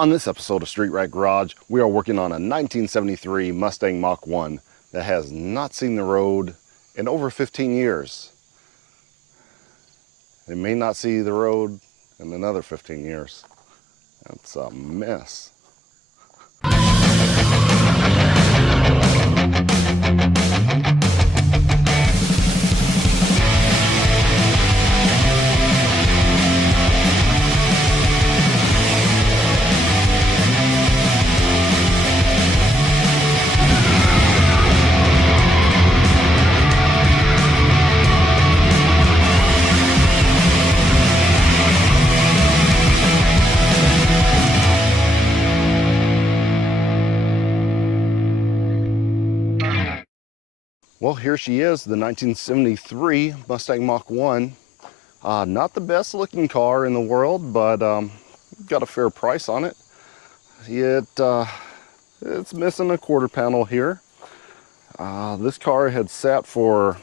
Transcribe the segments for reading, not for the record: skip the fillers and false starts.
On this episode of Street Rat Garage, we are working on a 1973 Mustang Mach 1 that has not seen the road in over 15 years. It may not see the road in another 15 years. That's a mess. Well, here she is, the 1973 Mustang Mach 1. Not the best looking car in the world, but got a fair price on it. It's missing a quarter panel here. This car had sat for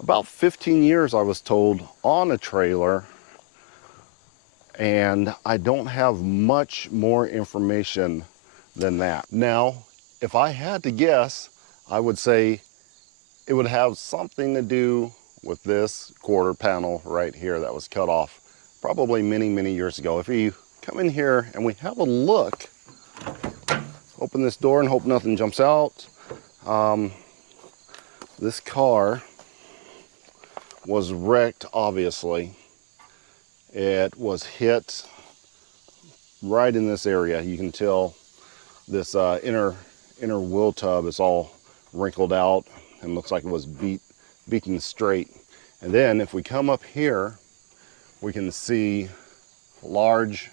about 15 years, I was told, on a trailer. And I don't have much more information than that. Now, if I had to guess, I would say it would have something to do with this quarter panel right here that was cut off probably many years ago. If you come in here and we have a look, open this door and hope nothing jumps out. This car was wrecked, obviously. It was hit right in this area. You can tell this inner wheel tub is all wrinkled out and looks like it was beaten straight. And then if we come up here, we can see large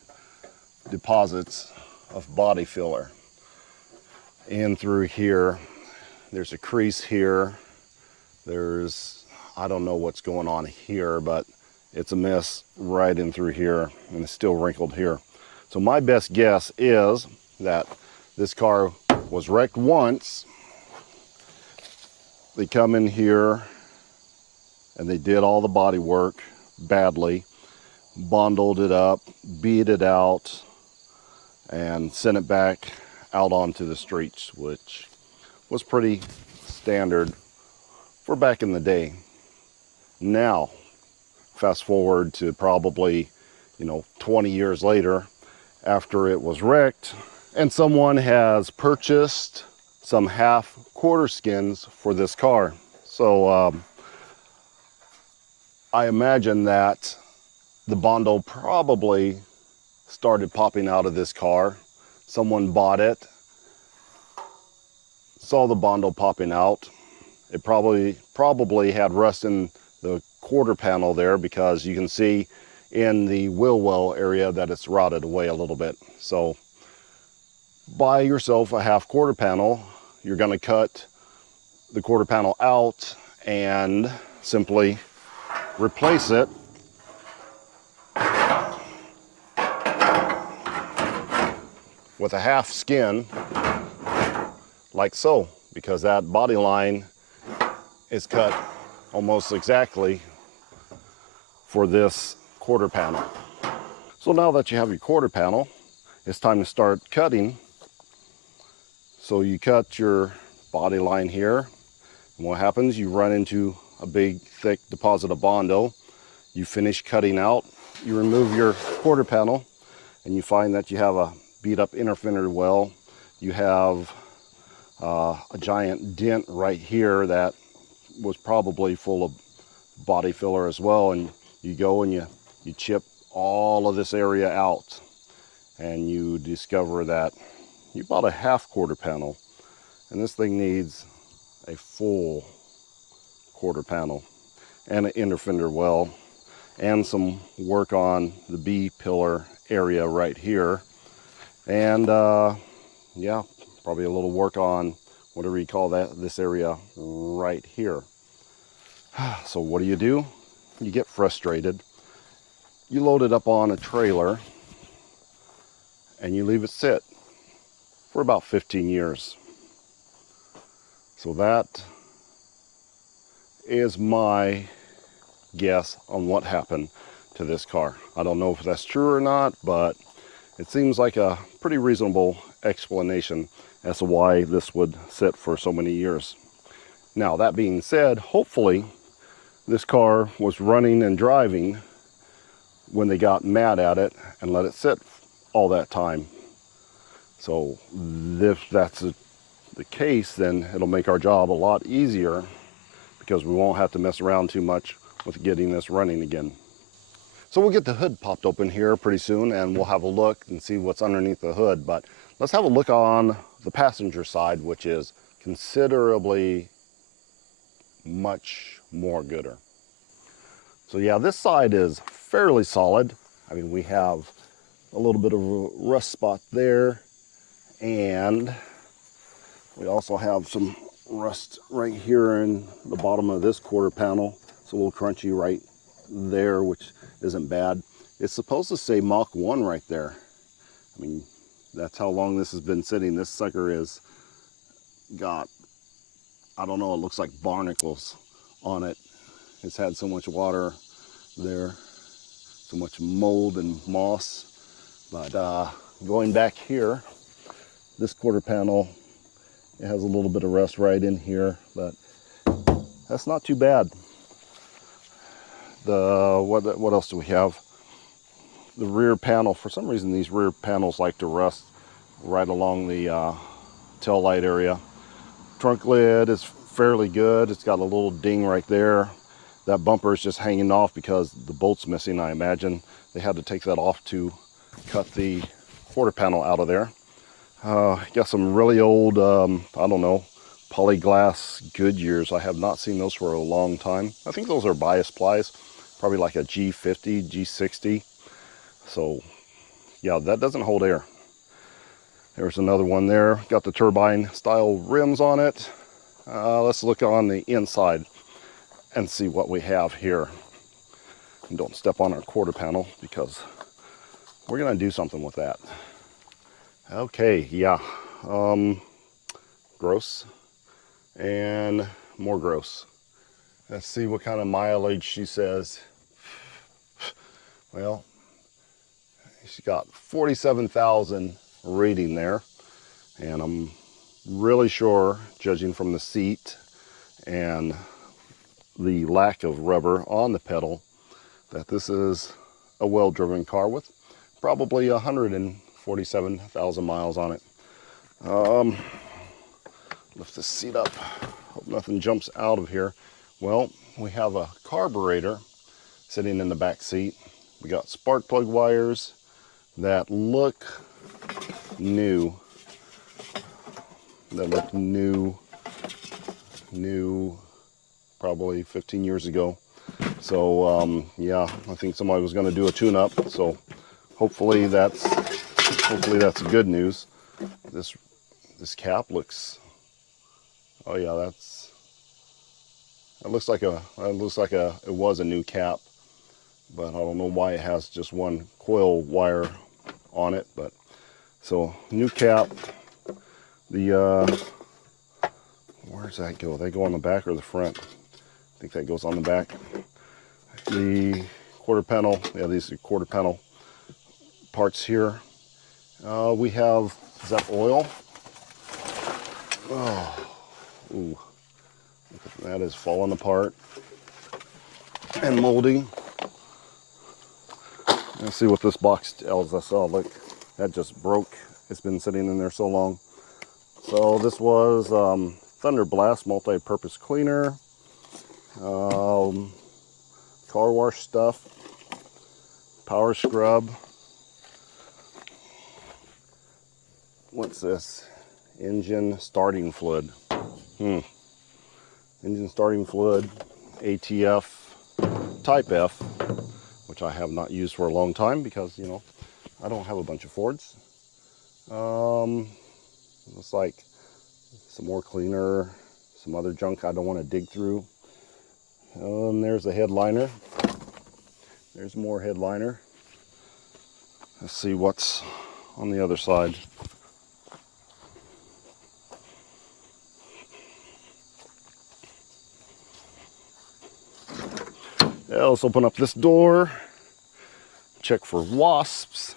deposits of body filler. In through here, there's a crease here. I don't know what's going on here, but it's a mess right in through here, and it's still wrinkled here. So my best guess is that this car was wrecked once. They come in here and they did all the body work badly, bundled it up, beat it out, and sent it back out onto the streets, which was pretty standard for back in the day. Now, fast forward to probably, 20 years later, after it was wrecked, and someone has purchased some half quarter skins for this car. So I imagine that the bundle probably started popping out of this car. Someone bought it, saw the bundle popping out. It probably had rust in the quarter panel there, because you can see in the wheel well area that it's rotted away a little bit. So buy yourself a half quarter panel. You're going to cut the quarter panel out and simply replace it with a half skin, like so, because that body line is cut almost exactly for this quarter panel. So now that you have your quarter panel, it's time to start cutting. So you cut your body line here, and what happens, you run into a big thick deposit of Bondo. You finish cutting out, you remove your quarter panel, and you find that you have a beat up inner fender well. You have a giant dent right here that was probably full of body filler as well, and you go and you chip all of this area out, and you discover that you bought a half quarter panel, and this thing needs a full quarter panel and an inner fender well, and some work on the B pillar area right here, and yeah, probably a little work on whatever you call this area right here. So what do? You get frustrated. You load it up on a trailer and you leave it sit for about 15 years. So that is my guess on what happened to this car. I don't know if that's true or not, but It seems like a pretty reasonable explanation as to why this would sit for so many years. Now, that being said, hopefully this car was running and driving when they got mad at it and let it sit all that time. So if that's the case, then it'll make our job a lot easier because we won't have to mess around too much with getting this running again. So we'll get the hood popped open here pretty soon and we'll have a look and see what's underneath the hood. But let's have a look on the passenger side, which is considerably much more gooder. So yeah, this side is fairly solid. I mean, we have a little bit of a rust spot there, and we also have some rust right here in the bottom of this quarter panel. It's a little crunchy right there, which isn't bad. It's supposed to say Mach 1 right there. I mean, that's how long this has been sitting. This sucker is got, I don't know, it looks like barnacles on it. It's had so much water there, so much mold and moss. But going back here, this quarter panel, it has a little bit of rust right in here, but that's not too bad. What else do we have? The rear panel, for some reason these rear panels like to rust right along the tail light area. Trunk lid is fairly good. It's got a little ding right there. That bumper is just hanging off because the bolt's missing, I imagine. They had to take that off to cut the quarter panel out of there. Got some really old, I don't know, polyglass Goodyears. I have not seen those for a long time. I think those are bias plies, probably like a G50, G60. So yeah, that doesn't hold air. There's another one there. Got the turbine style rims on it. Let's look on the inside and see what we have here. And don't step on our quarter panel because we're gonna do something with that. Okay, yeah, gross and more gross. Let's see what kind of mileage she says. Well, she's got 47,000 reading there, and I'm really sure, judging from the seat and the lack of rubber on the pedal, that this is a well-driven car with probably 147,000 miles on it. Lift this seat up. Hope nothing jumps out of here. Well, we have a carburetor sitting in the back seat. We got spark plug wires that look new. That look new, probably 15 years ago. So yeah, I think somebody was going to do a tune-up. So hopefully that's good news. This cap looks. Oh yeah, it looks like it was a new cap, but I don't know why it has just one coil wire on it. But so new cap. The where's that go? They go on the back or the front? I think that goes on the back. The quarter panel, yeah, these are quarter panel parts here. We have, is that oil? Oh, ooh, that is falling apart and molding. Let's see what this box tells us. Oh, look, that just broke. It's been sitting in there so long. So this was Thunder Blast multi-purpose cleaner, car wash stuff, power scrub. What's this? Engine starting fluid. Engine starting fluid, ATF Type F, which I have not used for a long time because, you know, I don't have a bunch of Fords. Looks like some more cleaner, some other junk I don't want to dig through. There's the headliner. There's more headliner. Let's see what's on the other side. Yeah, let's open up this door. Check for wasps.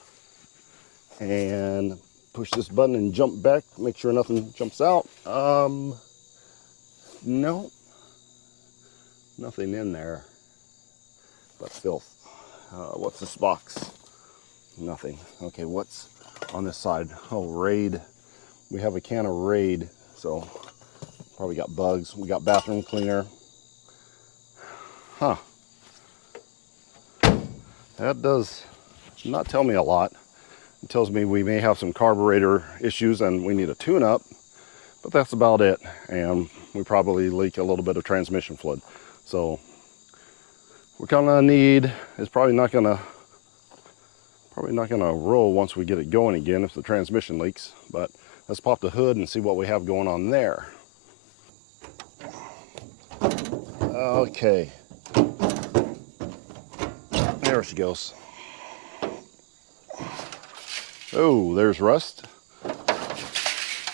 and push this button and jump back, make sure nothing jumps out. No, nothing in there but filth. What's this box? Nothing. Okay, what's on this side? Oh, Raid. We have a can of Raid, so probably got bugs. We got bathroom cleaner. Huh. That does not tell me a lot. It tells me we may have some carburetor issues and we need a tune-up, but that's about it. And we probably leak a little bit of transmission fluid. So we're gonna need, it's probably not gonna roll once we get it going again if the transmission leaks. But let's pop the hood and see what we have going on there. Okay, there she goes. Oh, there's rust.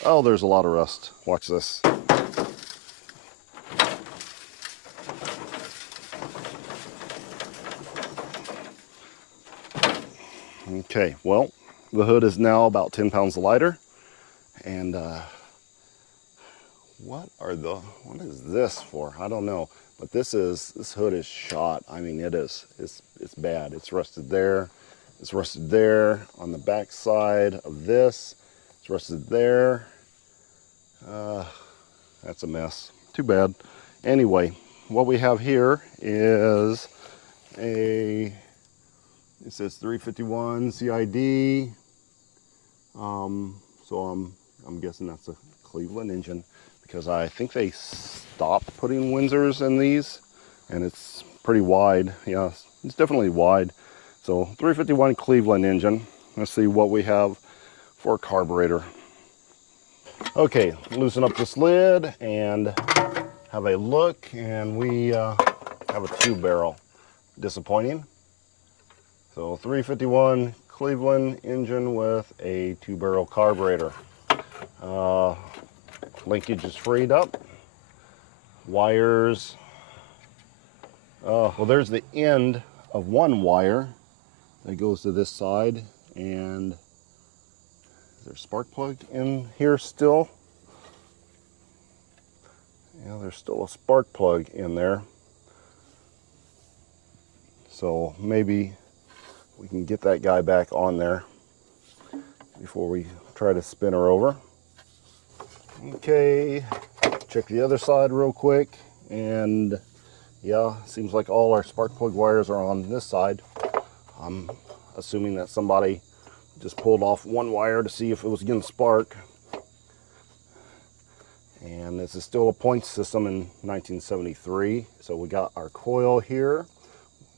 Oh, there's a lot of rust. Watch this. Okay, well, the hood is now about 10 pounds lighter. And what is this for? I don't know. But this hood is shot. I mean, it's bad. It's rusted there. It's rusted there on the back side of this. It's rusted there. That's a mess. Too bad. Anyway, what we have here is it says 351 CID. So I'm guessing that's a Cleveland engine because I think they stopped putting Windsors in these, and it's pretty wide. Yeah, it's definitely wide. So 351 Cleveland engine. Let's see what we have for a carburetor. Okay, loosen up this lid and have a look, and we have a 2-barrel. Disappointing. So 351 Cleveland engine with a 2-barrel carburetor. Linkage is freed up. Wires. Well, there's the end of one wire that goes to this side, and is there a spark plug in here still? Yeah, there's still a spark plug in there. So maybe we can get that guy back on there before we try to spin her over. Okay, check the other side real quick, and yeah, seems like all our spark plug wires are on this side. I'm assuming that somebody just pulled off one wire to see if it was going to spark. And this is still a point system in 1973. So we got our coil here.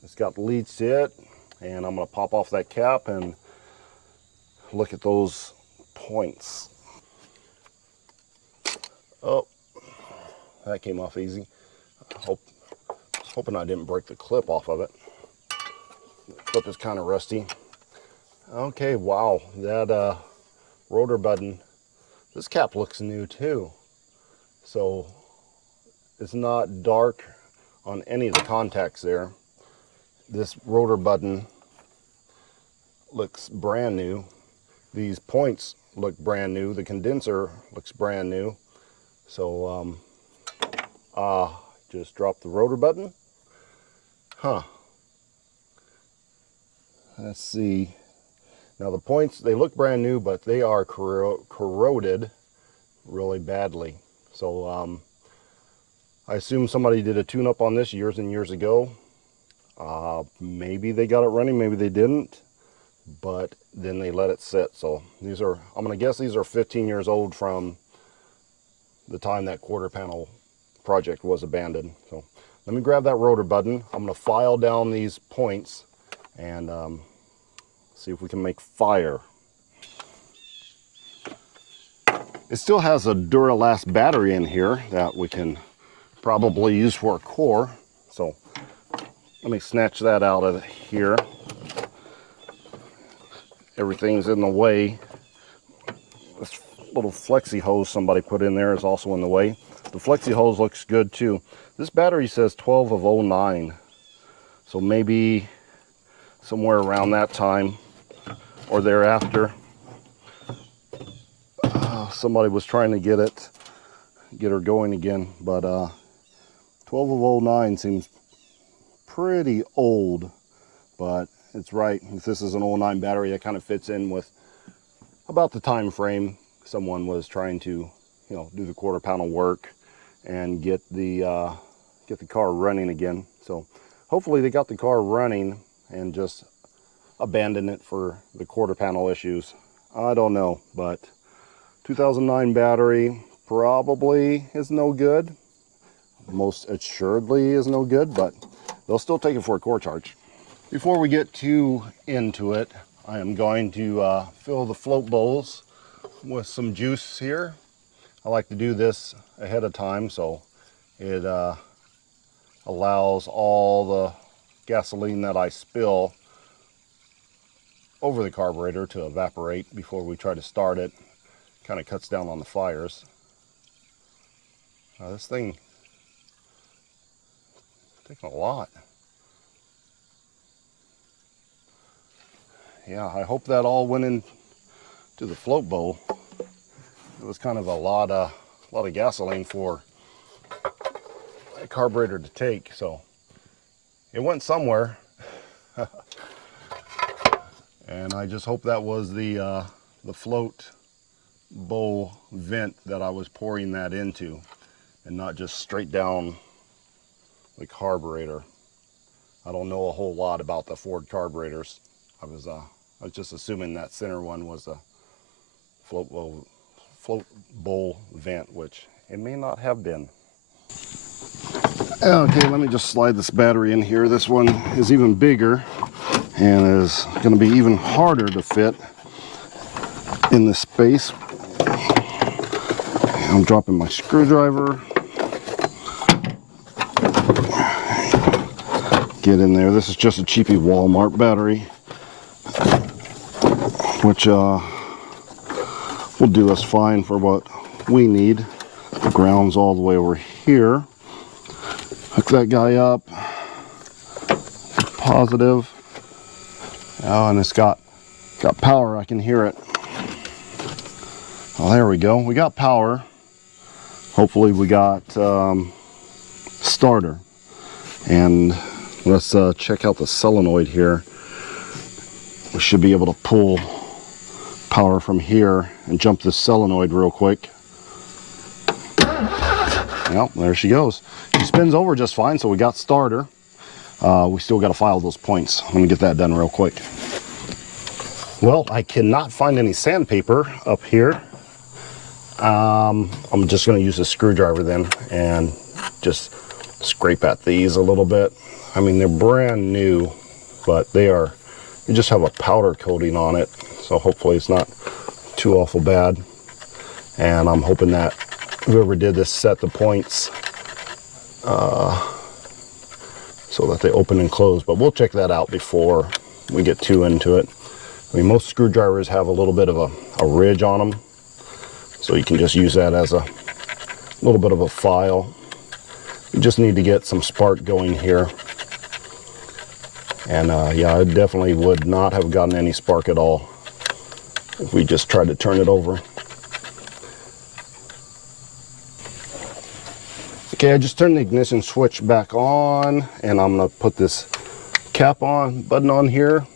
It's got leads to it, and I'm going to pop off that cap and look at those points. Oh, that came off easy. Hoping I didn't break the clip off of it. The clip is kind of rusty. Okay, wow, that rotor button, this cap looks new too. So it's not dark on any of the contacts there. This rotor button looks brand new. These points look brand new. The condenser looks brand new. So just drop the rotor button. Huh. Let's see. Now the points, they look brand new, but they are corroded really badly. So I assume somebody did a tune-up on this years and years ago. Maybe they got it running, maybe they didn't, but then they let it sit. So these are, I'm gonna guess these are 15 years old from the time that quarter panel project was abandoned. So let me grab that rotor button. I'm gonna file down these points and see if we can make fire. It still has a Duralast battery in here that we can probably use for a core. So let me snatch that out of here. Everything's in the way. This little flexi hose somebody put in there is also in the way. The flexi hose looks good too. This battery says 12 of 09. So maybe somewhere around that time or thereafter, somebody was trying to get her going again, but 12 of 09 seems pretty old, but it's right. If this is an 09 battery, that kind of fits in with about the time frame someone was trying to, do the quarter panel work and get the car running again. So hopefully they got the car running and just abandoned it for the quarter panel issues. I don't know, but 2009 battery probably is no good. Most assuredly is no good, but they'll still take it for a core charge. Before we get too into it, I am going to fill the float bowls with some juice here. I like to do this ahead of time so it allows all the gasoline that I spill over the carburetor to evaporate before we try to start it. Kind of cuts down on the fires. This thing taking a lot. Yeah, I hope that all went into the float bowl. It was kind of a lot of gasoline for a carburetor to take, so it went somewhere. And I just hope that was the float bowl vent that I was pouring that into, and not just straight down the carburetor. I don't know a whole lot about the Ford carburetors. I was just assuming that center one was a float bowl vent, which it may not have been. Okay, let me just slide this battery in here. This one is even bigger and is going to be even harder to fit in this space. I'm dropping my screwdriver. Get in there. This is just a cheapy Walmart battery, which will do us fine for what we need. The ground's all the way over here. Hook that guy up. Positive. Oh, and it's got power. I can hear it. Oh, there we go. We got power. Hopefully we got starter. And let's check out the solenoid here. We should be able to pull power from here and jump the solenoid real quick. Well, there she goes. She spins over just fine, so we got starter. We still got to file those points. Let me get that done real quick. Well, I cannot find any sandpaper up here. I'm just going to use a screwdriver then and just scrape at these a little bit. I mean, they're brand new, but they just have a powder coating on it, so hopefully it's not too awful bad. And I'm hoping that whoever did this set the points so that they open and close, but we'll check that out before we get too into it. I mean, most screwdrivers have a little bit of a ridge on them, so you can just use that as a little bit of a file. You just need to get some spark going here. And yeah, I definitely would not have gotten any spark at all if we just tried to turn it over. Okay, I just turned the ignition switch back on, and I'm gonna put this cap on, button on here,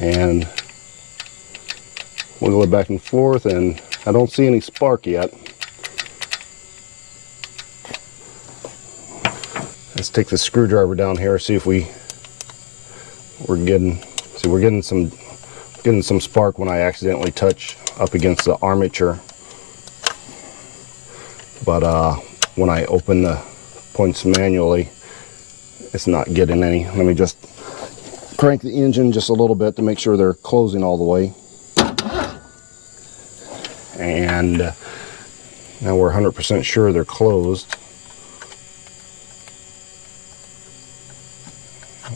and wiggle it back and forth, and I don't see any spark yet. Let's take the screwdriver down here, see if we're getting some spark when I accidentally touch up against the armature. But when I open the points manually, it's not getting any. Let me just crank the engine just a little bit to make sure they're closing all the way. And now we're 100% sure they're closed.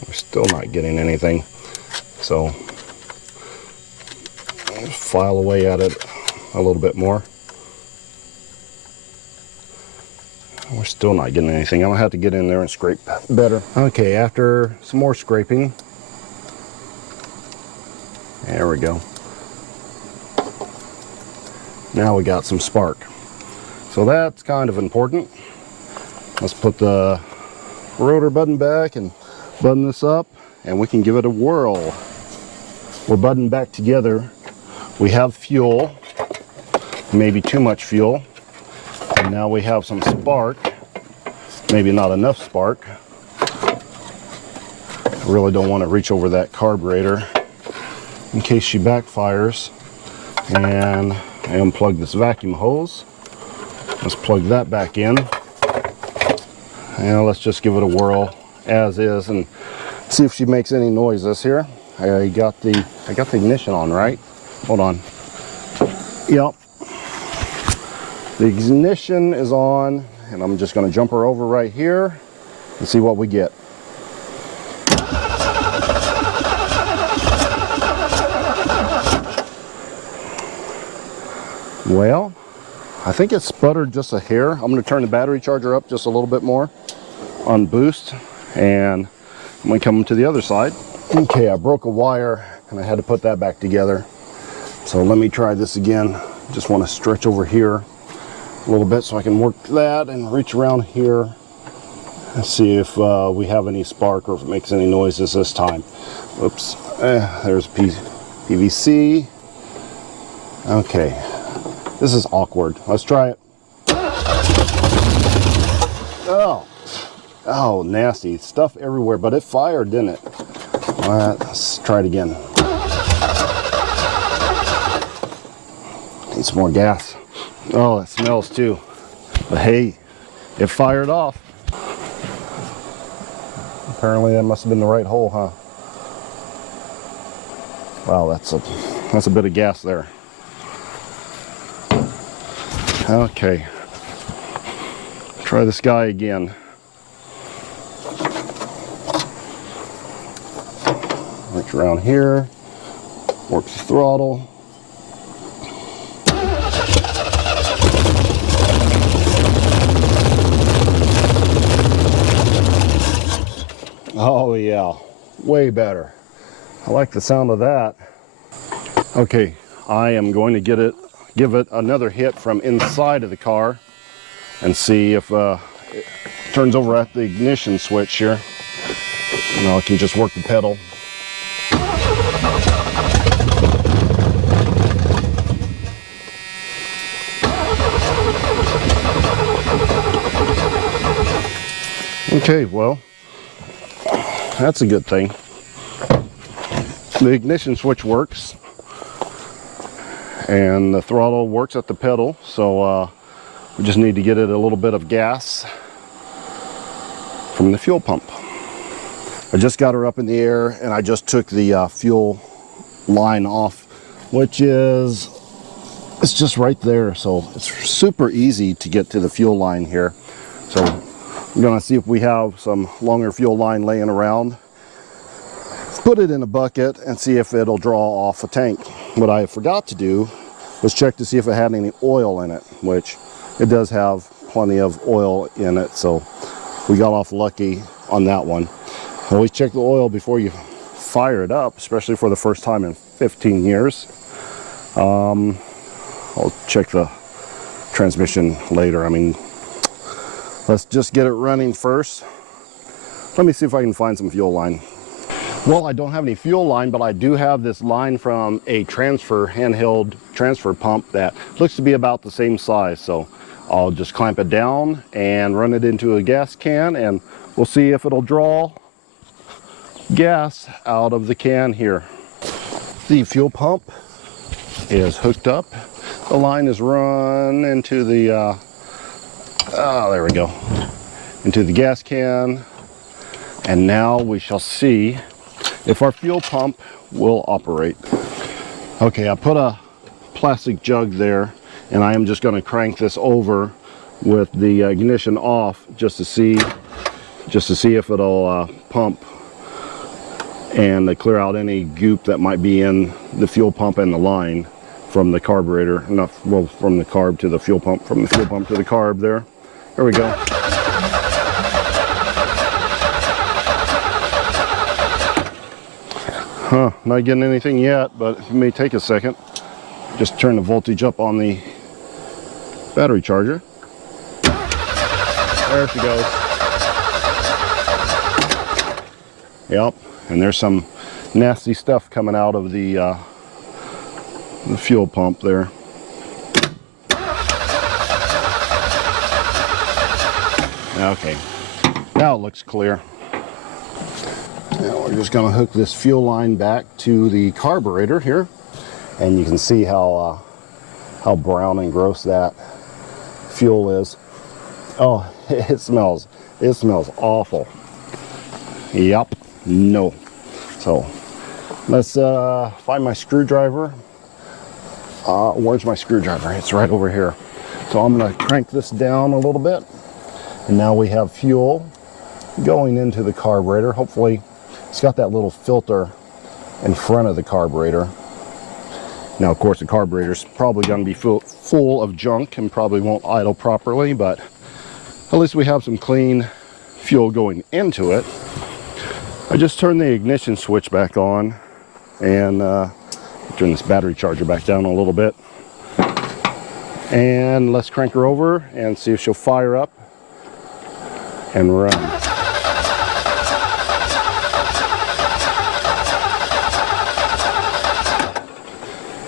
We're still not getting anything. So file away at it a little bit more. We're still not getting anything. I'm gonna have to get in there and scrape better. Okay, after some more scraping, there we go. Now we got some spark. So that's kind of important. Let's put the rotor button back and button this up, and we can give it a whirl. We're buttoned back together. We have fuel, maybe too much fuel. And now we have some spark, maybe not enough spark. I really don't want to reach over that carburetor in case she backfires. And I unplug this vacuum hose. Let's plug that back in. And let's just give it a whirl as is and see if she makes any noises here. I got the ignition on, right? Hold on. Yep. The ignition is on, and I'm just going to jump her over right here and see what we get. Well, I think it sputtered just a hair. I'm going to turn the battery charger up just a little bit more on boost, and I'm going to come to the other side. Okay, I broke a wire and I had to put that back together. So let me try this again. Just want to stretch over here a little bit so I can work that and reach around here and see if we have any spark or if it makes any noises this time. Oops, there's PVC. Okay, this is awkward. Let's try it. Oh, nasty stuff everywhere, but it fired, didn't it? All right, let's try it again. Need some more gas. Oh, it smells too. But hey, it fired off. Apparently that must have been the right hole, huh? Wow, that's a bit of gas there. Okay. Try this guy again. Reach around here, work the throttle. Oh yeah, way better. I like the sound of that. Okay, I am going to give it another hit from inside of the car and see if it turns over at the ignition switch here. Now I can just work the pedal. Okay, well, that's a good thing. The ignition switch works and the throttle works at the pedal, so we just need to get it a little bit of gas from the fuel pump. I just got her up in the air and I just took the fuel line off, which it's just right there, so it's super easy to get to the fuel line here. So I'm gonna see if we have some longer fuel line laying around, put it in a bucket and see if it'll draw off a tank. What I forgot to do was check to see if it had any oil in it, which it does have plenty of oil in it, so we got off lucky on that one. Always check the oil before you fire it up, especially for the first time in 15 years. I'll check the transmission later. I mean, let's just get it running first. Let me see if I can find some fuel line. Well, I don't have any fuel line, but I do have this line from a handheld transfer pump that looks to be about the same size. So I'll just clamp it down and run it into a gas can, and we'll see if it'll draw gas out of the can here. The fuel pump is hooked up. The line is run into the, there we go, into the gas can. And now we shall see if our fuel pump will operate. Okay, I put a plastic jug there, and I am just going to crank this over with the ignition off just to see if it'll pump and clear out any goop that might be in the fuel pump and the line from the carburetor. Well, from the carb to the fuel pump, from the fuel pump to the carb there. There we go. Not getting anything yet, but it may take a second. Just turn the voltage up on the battery charger. There she goes. Yep, and there's some nasty stuff coming out of the fuel pump there. Okay, now it looks clear. Now we're just going to hook this fuel line back to the carburetor here, and you can see how brown and gross that fuel is. Oh, it smells awful. Yep, no. So let's find my screwdriver. Where's my screwdriver? It's right over here. So I'm going to crank this down a little bit, and now we have fuel going into the carburetor. Hopefully it's got that little filter in front of the carburetor. Now, of course, the carburetor's probably going to be full of junk and probably won't idle properly, but at least we have some clean fuel going into it. I just turned the ignition switch back on and turn this battery charger back down a little bit. And let's crank her over and see if she'll fire up and run.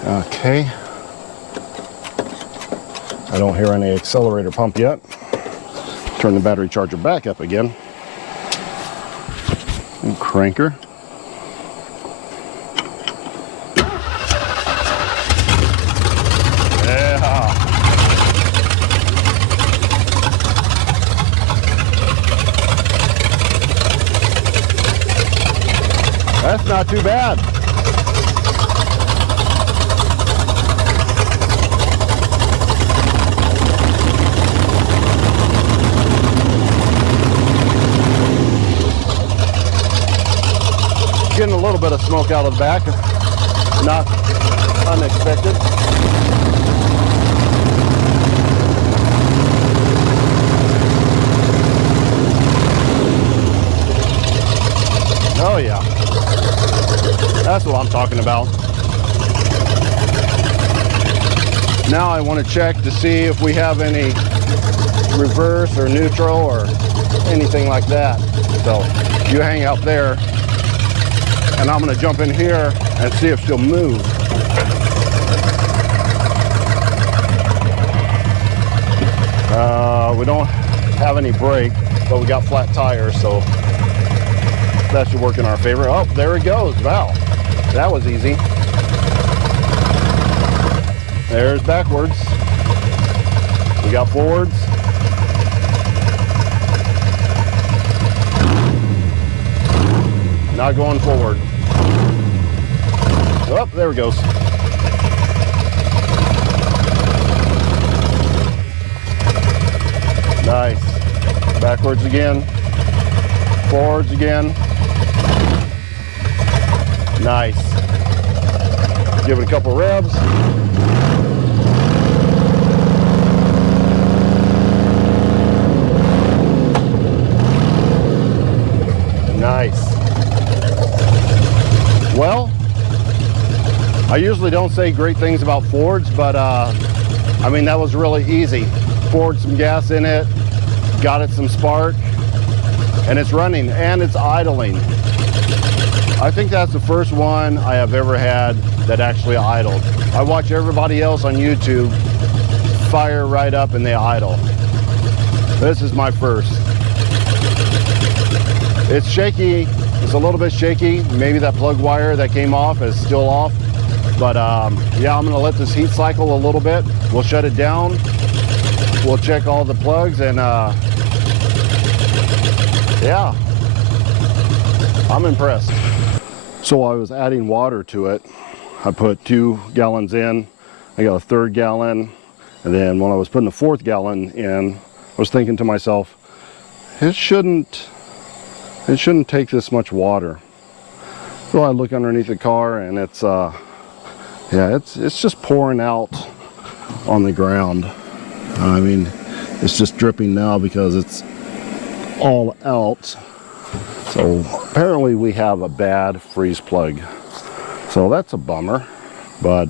Okay. I don't hear any accelerator pump yet. Turn the battery charger back up again. And crank her. Yeah. That's not too bad. Getting a little bit of smoke out of the back, not unexpected. Oh yeah, that's what I'm talking about. Now I want to check to see if we have any reverse or neutral or anything like that. So you hang out there, and I'm going to jump in here and see if she'll move. We don't have any brake, but we got flat tires, so that should work in our favor. Oh, there it goes. Wow, that was easy. There's backwards. We got forwards. Not going forward. Oh, there it goes. Nice. Backwards again. Forwards again. Nice. Give it a couple revs. Nice. Well, I usually don't say great things about Fords, but I mean, that was really easy. Poured some gas in it, got it some spark, and it's running and it's idling. I think that's the first one I have ever had that actually idled. I watch everybody else on YouTube fire right up and they idle. This is my first. It's shaky. It's a little bit shaky. Maybe that plug wire that came off is still off. But yeah, I'm gonna let this heat cycle a little bit. We'll shut it down. We'll check all the plugs and yeah, I'm impressed. So I was adding water to it. I put 2 gallons in. I got a 3rd gallon. And then when I was putting the 4th gallon in, I was thinking to myself, it shouldn't take this much water. So I look underneath the car and it's yeah, it's just pouring out on the ground. I mean, it's just dripping now because it's all out. So apparently we have a bad freeze plug. So that's a bummer, but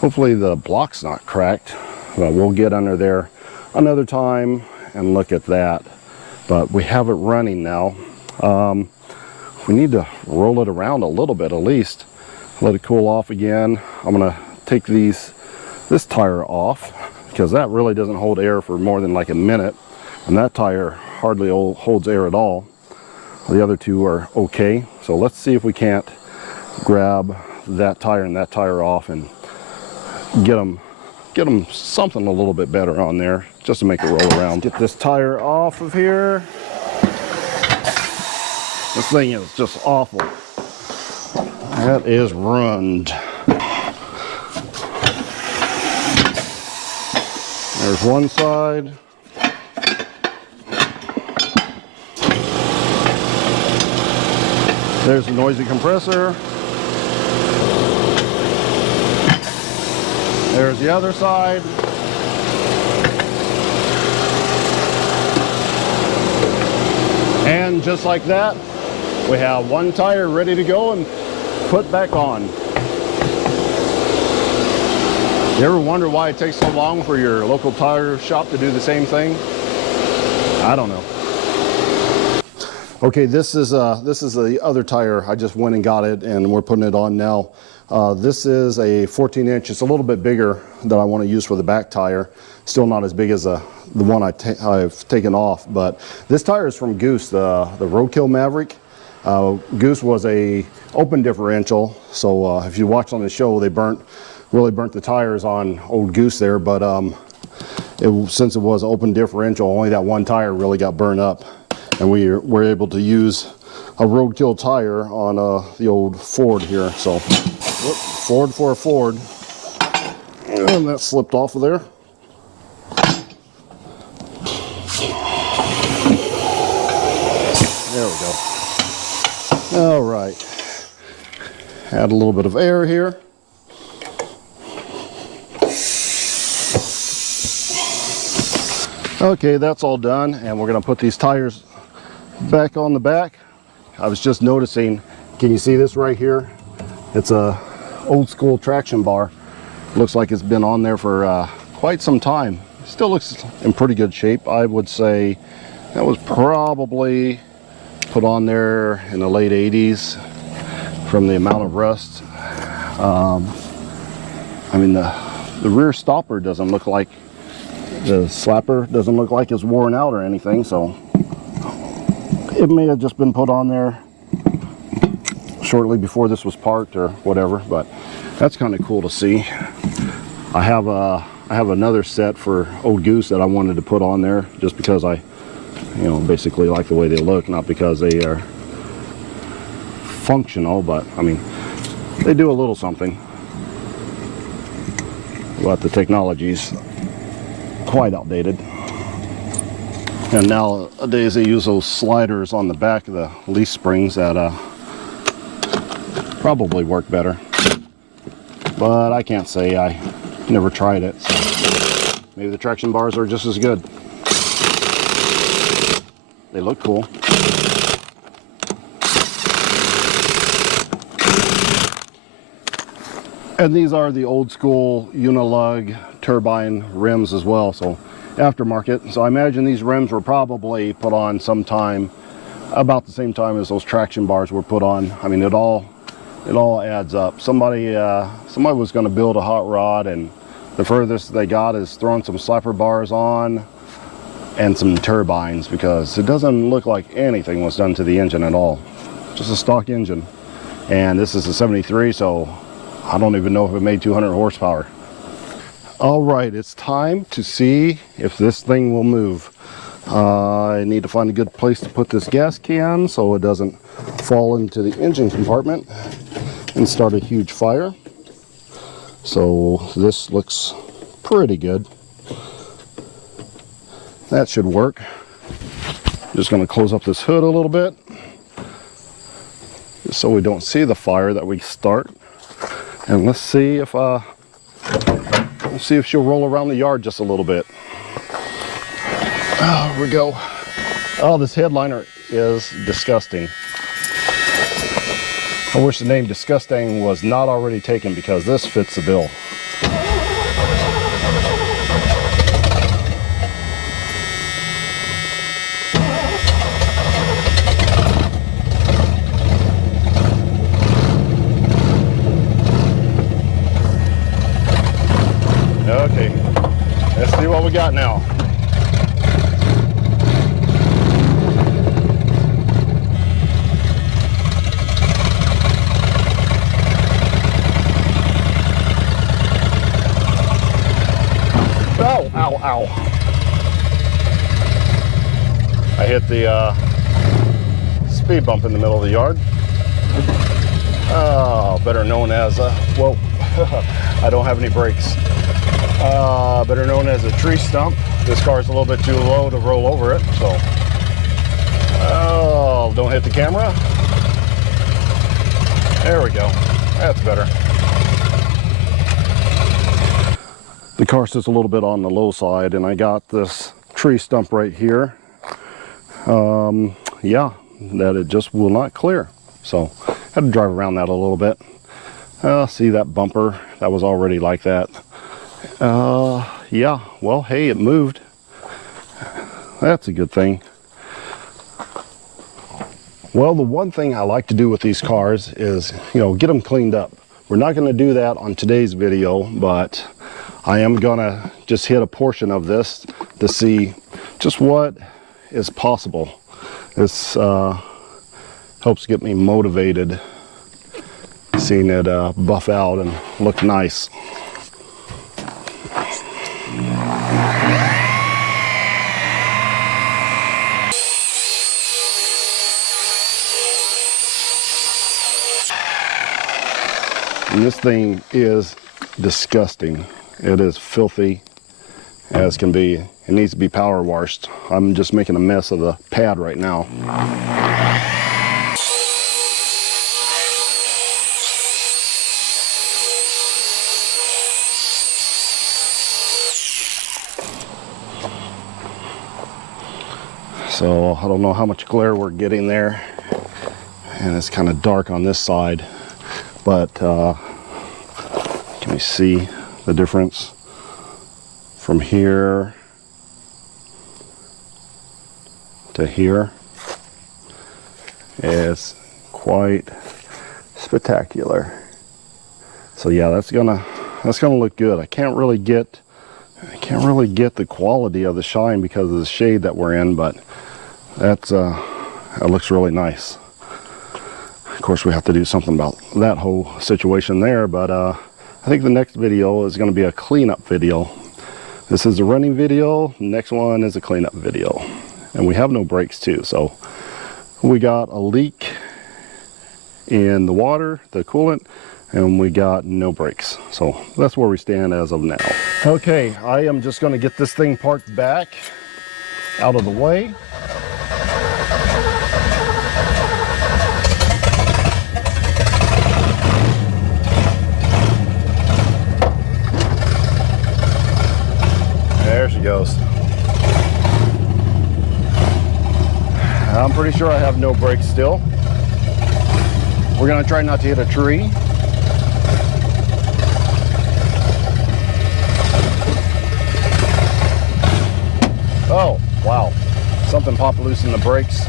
hopefully the block's not cracked. But we'll get under there another time and look at that. But we have it running now. We need to roll it around a little bit at least. Let it cool off again. I'm gonna take this tire off because that really doesn't hold air for more than like a minute, and that tire hardly holds air at all. The other two are okay, so let's see if we can't grab that tire and that tire off and get them something a little bit better on there just to make it roll around. Get this tire off of here. This thing is just awful. That is ruined. There's one side. There's the noisy compressor. There's the other side. And just like that, we have one tire ready to go and put back on. You ever wonder why it takes so long for your local tire shop to do the same thing? I don't know. Okay, this is the other tire. I just went and got it, and we're putting it on now. This is a 14-inch. It's a little bit bigger that I want to use for the back tire. Still not as big as the one I've taken off, but this tire is from Goose, the Roadkill Maverick. Goose was a open differential, so if you watch on the show, they really burnt the tires on old Goose there, but since it was open differential, only that one tire really got burned up, and we were able to use a Roadkill tire on the old Ford here. So Ford for a Ford, and that slipped off of there. There we go. All right, add a little bit of air here. Okay, that's all done, and we're going to put these tires back on the back. I was just noticing, can you see this right here? It's a old school traction bar. Looks like it's been on there for quite some time. Still looks in pretty good shape. I would say that was probably put on there in the late 80s from the amount of rust. I mean, the rear stopper doesn't look like, the slapper doesn't look like it's worn out or anything, so it may have just been put on there shortly before this was parked or whatever, but that's kind of cool to see. I have another set for old Goose that I wanted to put on there just because I, basically like the way they look, not because they are functional, but I mean, they do a little something. But the technology's quite outdated. And nowadays they use those sliders on the back of the leaf springs that probably work better. But I can't say, I never tried it. So maybe the traction bars are just as good. They look cool. And these are the old school Unilug turbine rims as well, so aftermarket. So I imagine these rims were probably put on sometime about the same time as those traction bars were put on. I mean, it all adds up. Somebody was going to build a hot rod, and the furthest they got is throwing some slapper bars on and some turbines, because it doesn't look like anything was done to the engine at all. Just a stock engine. And this is a 73, so I don't even know if it made 200 horsepower. All right, it's time to see if this thing will move. I need to find a good place to put this gas can so it doesn't fall into the engine compartment and start a huge fire. So this looks pretty good. That should work. Just going to close up this hood a little bit just so we don't see the fire that we start. And let's see if she'll roll around the yard just a little bit. Oh, here we go. Oh, this headliner is disgusting. I wish the name Disgusting was not already taken, because this fits the bill. Okay, let's see what we got now. Ow, ow, ow. I hit the speed bump in the middle of the yard. Oh, better known as whoa, I don't have any brakes. Better known as a tree stump. This car's a little bit too low to roll over it, so. Oh, don't hit the camera. There we go. That's better. The car's just a little bit on the low side, and I got this tree stump right here. Yeah, that it just will not clear. So had to drive around that a little bit. See that bumper? That was already like that. Yeah, well, hey, it moved. That's a good thing. Well, the one thing I like to do with these cars is, you know, get them cleaned up. We're not going to do that on today's video, but I am going to just hit a portion of this to see just what is possible. This helps get me motivated, seeing it buff out and look nice. And this thing is disgusting. It is filthy as can be. It needs to be power washed. I'm just making a mess of the pad right now. So I don't know how much glare we're getting there, and it's kind of dark on this side, but can we see the difference from here to here? It's quite spectacular. So yeah, that's gonna look good. I can't really get the quality of the shine because of the shade that we're in, but that's it looks really nice. Of course, we have to do something about that whole situation there, but I think the next video is going to be a cleanup video. This is a running video, the next one is a cleanup video. And we have no brakes too, so we got a leak in the water, the coolant, and we got no brakes. So that's where we stand as of now. Okay, I am just going to get this thing parked back out of the way. There she goes. I'm pretty sure I have no brakes still. We're going to try not to hit a tree. Oh, wow. Something popped loose in the brakes.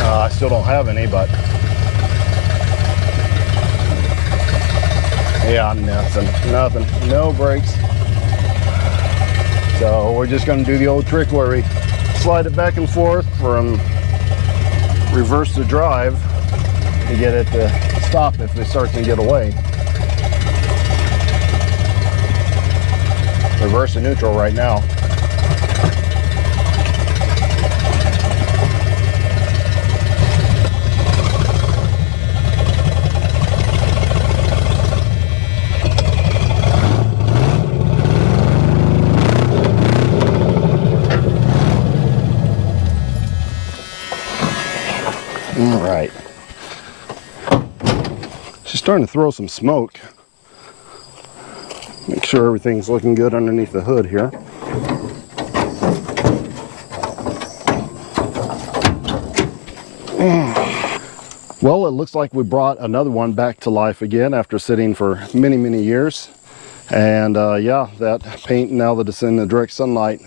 I still don't have any, but yeah, nothing, no brakes. So we're just going to do the old trick where we slide it back and forth from reverse to drive to get it to stop if it starts to get away. Reverse to neutral right now. All right. She's starting to throw some smoke. Make sure everything's looking good underneath the hood here. Well, it looks like we brought another one back to life again after sitting for many, many years. And yeah, that paint, now that it's in the direct sunlight,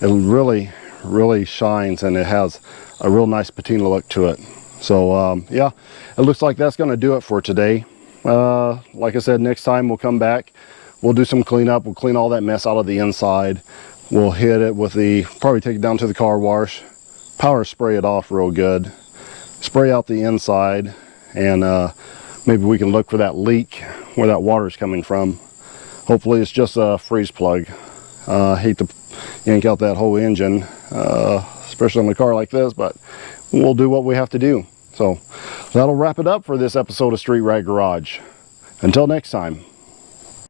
it really, really shines, and it has a real nice patina look to it. So yeah, it looks like that's going to do it for today. Like I said, next time we'll come back we'll do some cleanup. We'll clean all that mess out of the inside. We'll hit it with probably take it down to the car wash, power spray it off real good, spray out the inside, and maybe we can look for that leak where that water's coming from. Hopefully it's just a freeze plug. Hate to yank out that whole engine, especially on a car like this, but we'll do what we have to do. So that'll wrap it up for this episode of Street Rag Garage. Until next time.